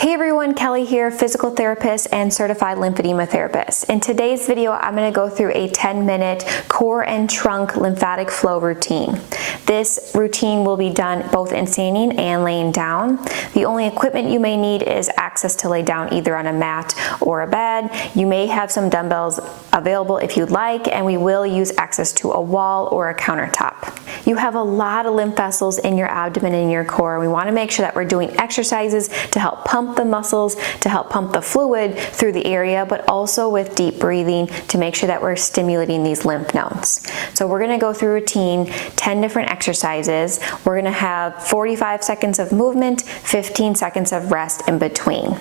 Hey everyone, Kelly here, physical therapist and certified lymphedema therapist. In today's video, I'm going to go through a 10-minute core and trunk lymphatic flow routine. This routine will be done both in standing and laying down. The only equipment you may need is access to lay down either on a mat or a bed. You may have some dumbbells available if you'd like, and we will use access to a wall or a countertop. You have a lot of lymph vessels in your abdomen and your core. We want to make sure that we're doing exercises to help pump the muscles, to help pump the fluid through the area, but also with deep breathing to make sure that we're stimulating these lymph nodes. So we're going to go through a routine, 10 different exercises. We're going to have 45 seconds of movement, 15 seconds of rest in between.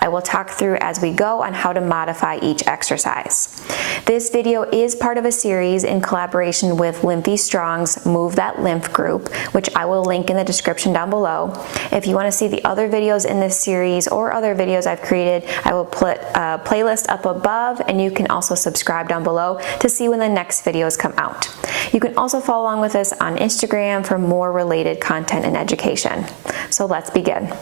I will talk through as we go on how to modify each exercise. This video is part of a series in collaboration with Lymphy Strong's Move That Lymph group, which I will link in the description down below. If you want to see the other videos in this series or other videos I've created, I will put a playlist up above, and you can also subscribe down below to see when the next videos come out. You can also follow along with us on Instagram for more related content and education. So let's begin.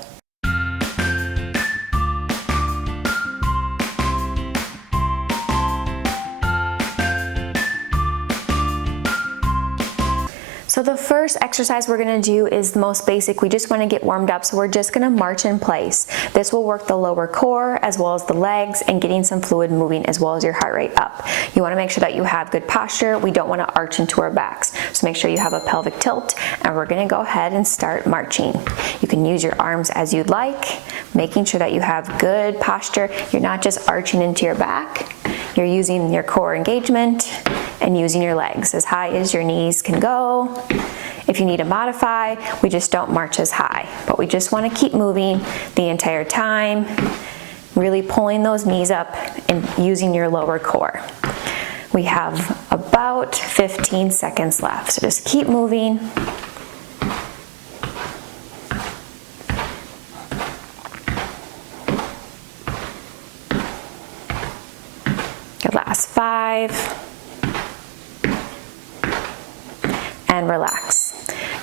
So the first exercise we're going to do is the most basic. We just want to get warmed up, so we're just going to march in place. This will work the lower core as well as the legs and getting some fluid moving as well as your heart rate up. You want to make sure that you have good posture. We don't want to arch into our backs. So make sure you have a pelvic tilt, and we're going to go ahead and start marching. You can use your arms as you'd like, making sure that you have good posture. You're not just arching into your back. You're using your core engagement and using your legs as high as your knees can go. If you need to modify, we just don't march as high, but we just want to keep moving the entire time, really pulling those knees up and using your lower core. We have about 15 seconds left, so just keep moving. Good, last 5. And relax.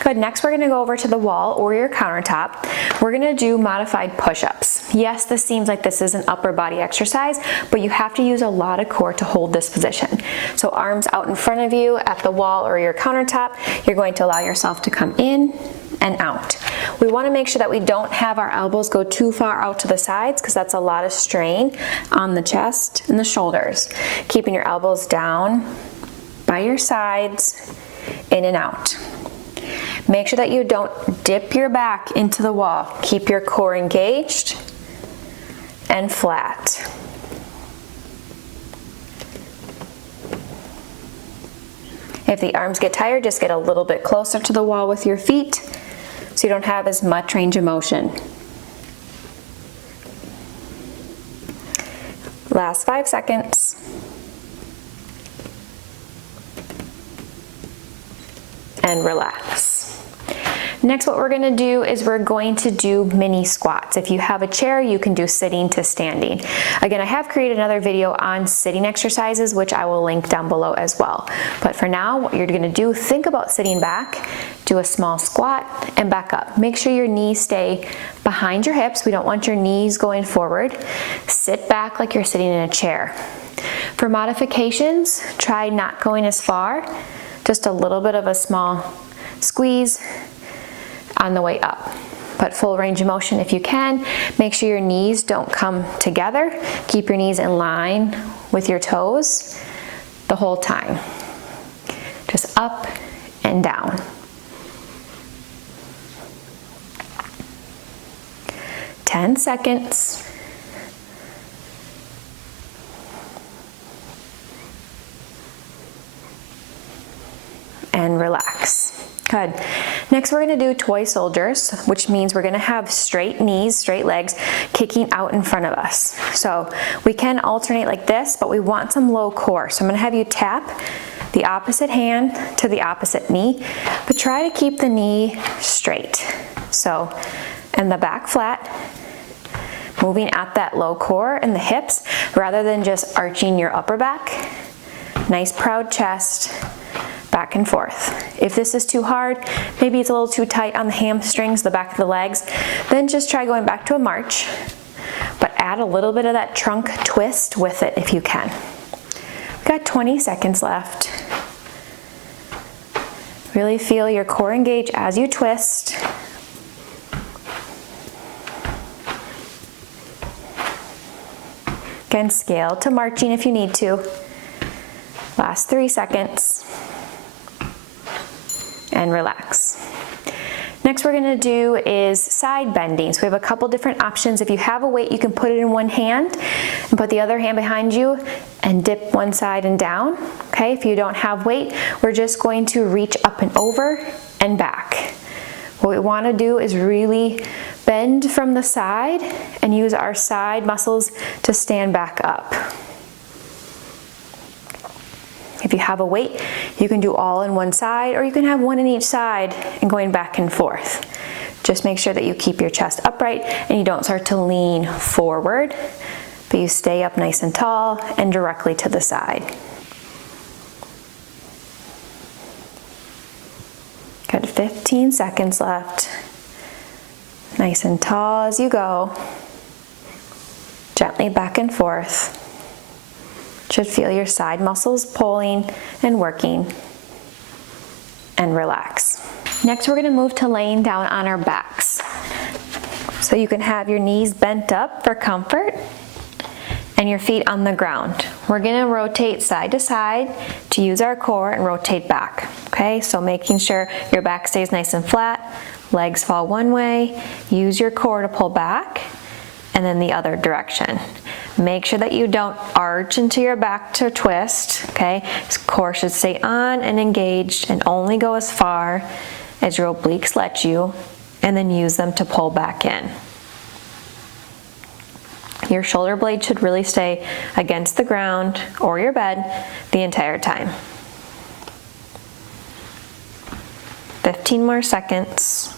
Good, next we're gonna go over to the wall or your countertop. We're gonna do modified push-ups. Yes, this seems like this is an upper body exercise, but you have to use a lot of core to hold this position. So arms out in front of you at the wall or your countertop, you're going to allow yourself to come in and out. We wanna make sure that we don't have our elbows go too far out to the sides, because that's a lot of strain on the chest and the shoulders. Keeping your elbows down by your sides, in and out. Make sure that you don't dip your back into the wall. Keep your core engaged and flat. If the arms get tired, just get a little bit closer to the wall with your feet so you don't have as much range of motion. Last 5 seconds. And relax. Next, what we're going to do is we're going to do mini squats. If you have a chair, you can do sitting to standing. Again, I have created another video on sitting exercises, which I will link down below as well. But for now, what you're going to do, think about sitting back, do a small squat, and back up. Make sure your knees stay behind your hips. We don't want your knees going forward. Sit back like you're sitting in a chair. For modifications, try not going as far. Just a little bit of a small squeeze on the way up. But full range of motion if you can. Make sure your knees don't come together. Keep your knees in line with your toes the whole time. Just up and down. Ten seconds. And relax. Good. Next, we're going to do toy soldiers, which means we're going to have straight knees, straight legs kicking out in front of us. So we can alternate like this, but we want some low core. So I'm going to have you tap the opposite hand to the opposite knee, but try to keep the knee straight. So, and the back flat, moving at that low core in the hips rather than just arching your upper back. Nice proud chest. Back back and forth. If this is too hard, maybe it's a little too tight on the hamstrings, the back of the legs, then just try going back to a march, but add a little bit of that trunk twist with it if you can. We've got 20 seconds left. Really feel your core engage as you twist. Again, scale to marching if you need to. Last 3 seconds. And relax. Next we're gonna do is side bending. So we have a couple different options. If you have a weight, you can put it in one hand and put the other hand behind you and dip one side and down. Okay, if you don't have weight, we're just going to reach up and over and back. What we wanna do is really bend from the side and use our side muscles to stand back up. If you have a weight, you can do all in one side, or you can have one in each side and going back and forth. Just make sure that you keep your chest upright and you don't start to lean forward, but you stay up nice and tall and directly to the side. Got 15 seconds left. Nice and tall as you go. Gently back and forth. Should feel your side muscles pulling and working. And relax. Next we're going to move to laying down on our backs. So you can have your knees bent up for comfort and your feet on the ground. We're going to rotate side to side to use our core and rotate back. Okay, so making sure your back stays nice and flat, legs fall one way, use your core to pull back, and then the other direction. Make sure that you don't arch into your back to twist, okay? This core should stay on and engaged and only go as far as your obliques let you, and then use them to pull back in. Your shoulder blade should really stay against the ground or your bed the entire time. 15 more seconds.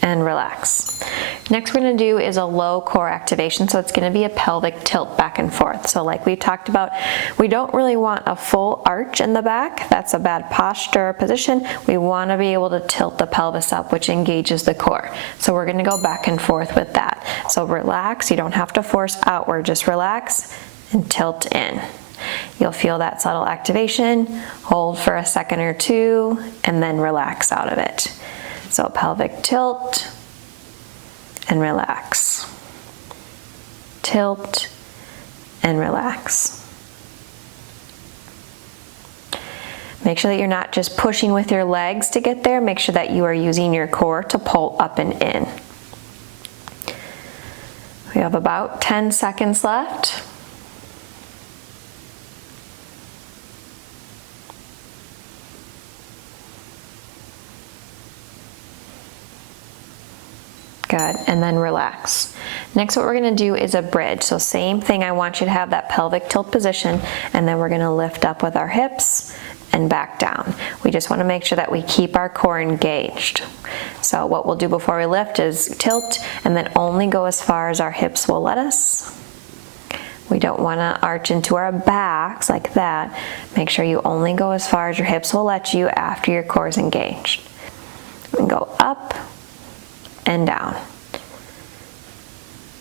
And relax. Next we're going to do is a low core activation, so it's going to be a pelvic tilt back and forth. So like we talked about, we don't really want a full arch in the back. That's a bad posture position. We want to be able to tilt the pelvis up, which engages the core. So we're going to go back and forth with that. So relax, you don't have to force outward, just relax and tilt in. You'll feel that subtle activation, hold for a second or two, and then relax out of it. So pelvic tilt and relax. Tilt and relax. Make sure that you're not just pushing with your legs to get there. Make sure that you are using your core to pull up and in. We have about 10 seconds left. Good, and then relax. Next what we're gonna do is a bridge. So same thing, I want you to have that pelvic tilt position, and then we're gonna lift up with our hips and back down. We just wanna make sure that we keep our core engaged. So what we'll do before we lift is tilt, and then only go as far as our hips will let us. We don't wanna arch into our backs like that. Make sure you only go as far as your hips will let you after your core is engaged. And go up and down.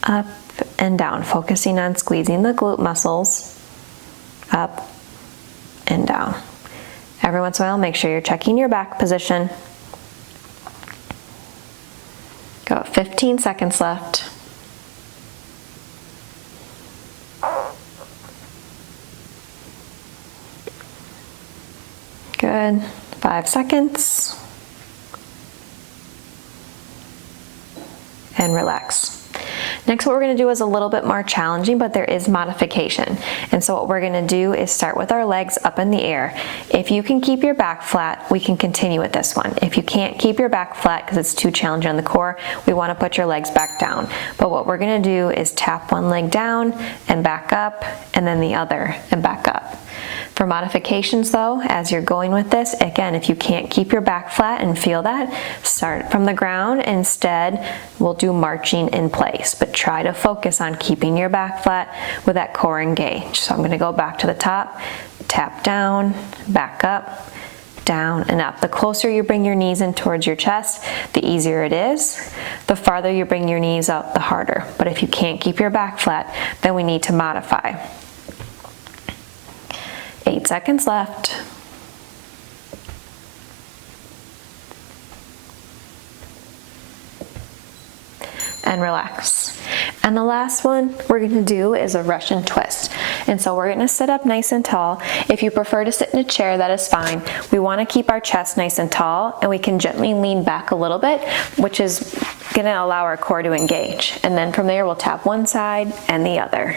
Up and down, focusing on squeezing the glute muscles. Up and down. Every once in a while, make sure you're checking your back position. Got 15 seconds left. Good, 5 seconds. And relax. Next, what we're gonna do is a little bit more challenging, but there is modification. And so what we're gonna do is start with our legs up in the air. If you can keep your back flat, we can continue with this one. If you can't keep your back flat because it's too challenging on the core, we wanna put your legs back down. But what we're gonna do is tap one leg down and back up, and then the other and back up. For modifications though, as you're going with this, again, if you can't keep your back flat and feel that, start from the ground. Instead, we'll do marching in place, but try to focus on keeping your back flat with that core engaged. So I'm gonna go back to the top, tap down, back up, down and up. The closer you bring your knees in towards your chest, the easier it is. The farther you bring your knees up, the harder. But if you can't keep your back flat, then we need to modify. 8 seconds left. And relax. And the last one we're gonna do is a Russian twist. And so we're gonna sit up nice and tall. If you prefer to sit in a chair, that is fine. We wanna keep our chest nice and tall, and we can gently lean back a little bit, which is gonna allow our core to engage. And then from there, we'll tap one side and the other.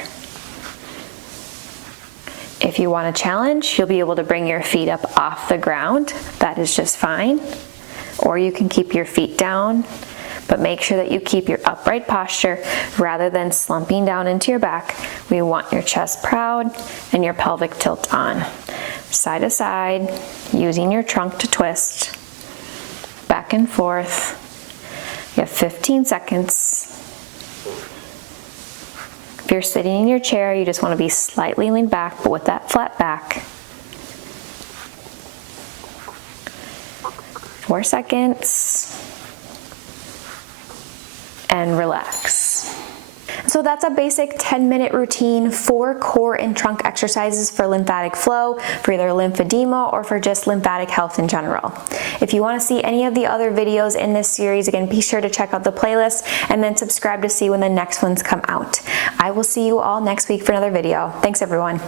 If you want a challenge, you'll be able to bring your feet up off the ground. That is just fine. Or you can keep your feet down, but make sure that you keep your upright posture rather than slumping down into your back. We want your chest proud and your pelvic tilt on. Side to side, using your trunk to twist. Back and forth. You have 15 seconds. If you're sitting in your chair, you just want to be slightly leaned back, but with that flat back. 4 seconds. And relax. So that's a basic 10-minute routine for core and trunk exercises for lymphatic flow, for either lymphedema or for just lymphatic health in general. If you want to see any of the other videos in this series, again, be sure to check out the playlist and then subscribe to see when the next ones come out. I will see you all next week for another video. Thanks everyone.